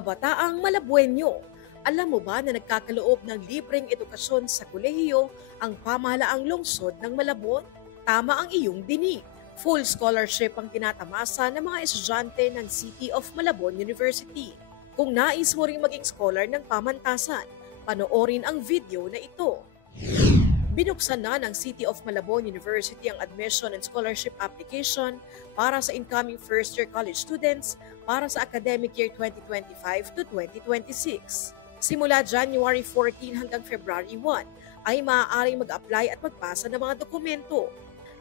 Kabataang Malabuenyo, alam mo ba na nagkakaloob ng libreng edukasyon sa kolehiyo ang pamahalaang lungsod ng Malabon? Tama ang iyong dinig. Full scholarship ang tinatamasa ng mga estudyante ng City of Malabon University. Kung nais mo ring maging scholar ng pamantasan, panoorin ang video na ito. Binuksan na ng City of Malabon University ang admission and scholarship application para sa incoming first-year college students para sa academic year 2025 to 2026. Simula January 14 hanggang February 1 ay maaaring mag-apply at magpasa ng mga dokumento.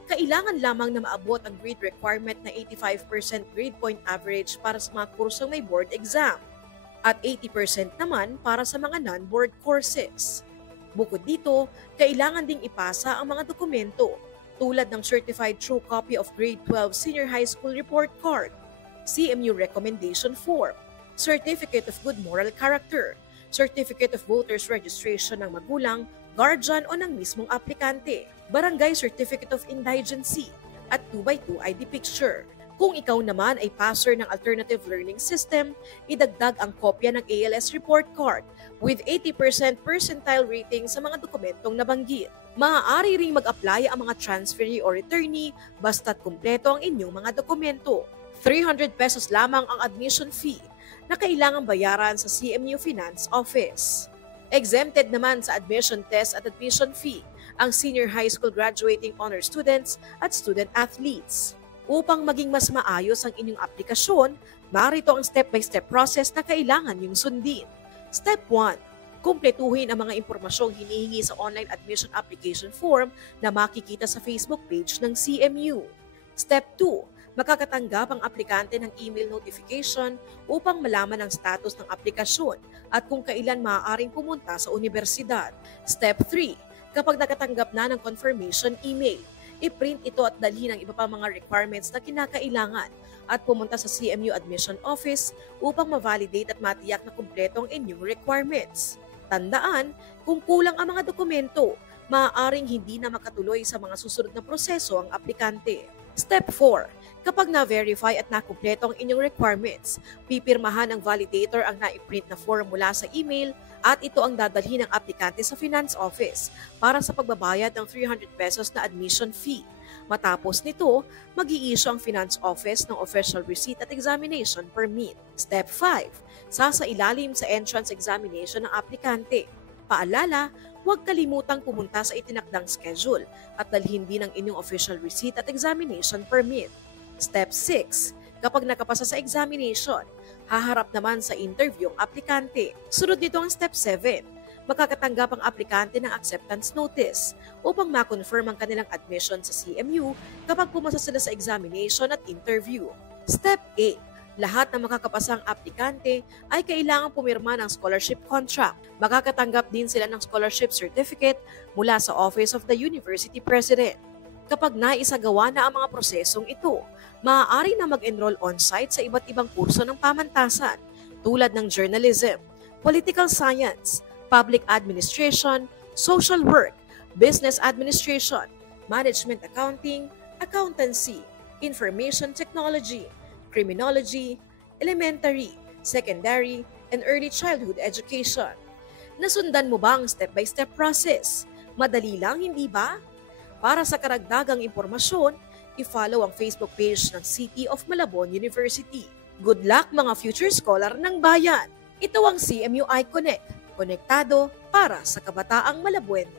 Kailangan lamang na maabot ang grade requirement na 85% grade point average para sa mga kursong may board exam at 80% naman para sa mga non-board courses. Bukod dito, kailangan ding ipasa ang mga dokumento tulad ng Certified True Copy of Grade 12 Senior High School Report Card, CMU Recommendation Form, Certificate of Good Moral Character, Certificate of Voters Registration ng magulang, guardian o ng mismong aplikante, Barangay Certificate of Indigency, at 2x2 ID picture. Kung ikaw naman ay passer ng Alternative Learning System, idagdag ang kopya ng ALS report card with 80% percentile rating sa mga dokumentong nabanggit. Maaari ring mag-apply ang mga transferee or returnee basta't kumpleto ang inyong mga dokumento. 300 pesos lamang ang admission fee na kailangang bayaran sa CMU Finance Office. Exempted naman sa admission test at admission fee ang senior high school graduating honor students at student athletes. Upang maging mas maayos ang inyong aplikasyon, narito ang step-by-step process na kailangan niyong sundin. Step 1. Kumpletuhin ang mga impormasyong hinihingi sa online admission application form na makikita sa Facebook page ng CMU. Step 2. Makakatanggap ang aplikante ng email notification upang malaman ang status ng aplikasyon at kung kailan maaaring pumunta sa universidad. Step 3. Kapag nakatanggap na ng confirmation email, i-print ito at dalhin ang iba pang mga requirements na kinakailangan at pumunta sa CMU Admission Office upang ma-validate at matiyak na kumpleto ang inyong requirements. Tandaan, kung kulang ang mga dokumento, maaaring hindi na makatuloy sa mga susunod na proseso ang aplikante. Step 4. Kapag na-verify at nakumpleto ang inyong requirements, pipirmahan ng validator ang na-print na form mula sa email at ito ang dadalhin ng aplikante sa Finance Office para sa pagbabayad ng 300 pesos na admission fee. Matapos nito, mag-i-issue ang Finance Office ng official receipt at examination permit. Step 5. Sasailalim sa entrance examination ng aplikante. Paalala, huwag kalimutang pumunta sa itinakdang schedule at dalhin din ang inyong official receipt at examination permit. Step 6. Kapag nakapasa sa examination, haharap naman sa interview ang aplikante. Sunod nito ang Step 7. Makakatanggap ang aplikante ng acceptance notice upang ma-confirm ang kanilang admission sa CMU kapag pumasa sila sa examination at interview. Step 8. Lahat ng makakapasang aplikante ay kailangang pumirma ng scholarship contract. Makakatanggap din sila ng scholarship certificate mula sa Office of the University President. Kapag naisagawa na ang mga prosesong ito, maaari na mag-enroll on-site sa iba't ibang kurso ng pamantasan tulad ng journalism, political science, public administration, social work, business administration, management accounting, accountancy, information technology, criminology, elementary, secondary, and early childhood education. Nasundan mo ba ang step-by-step process? Madali lang, hindi ba? Para sa karagdagang impormasyon, i-follow ang Facebook page ng City of Malabon University. Good luck mga future scholar ng bayan! Ito ang CMU iConnect, konektado para sa kabataang Malabuenyo.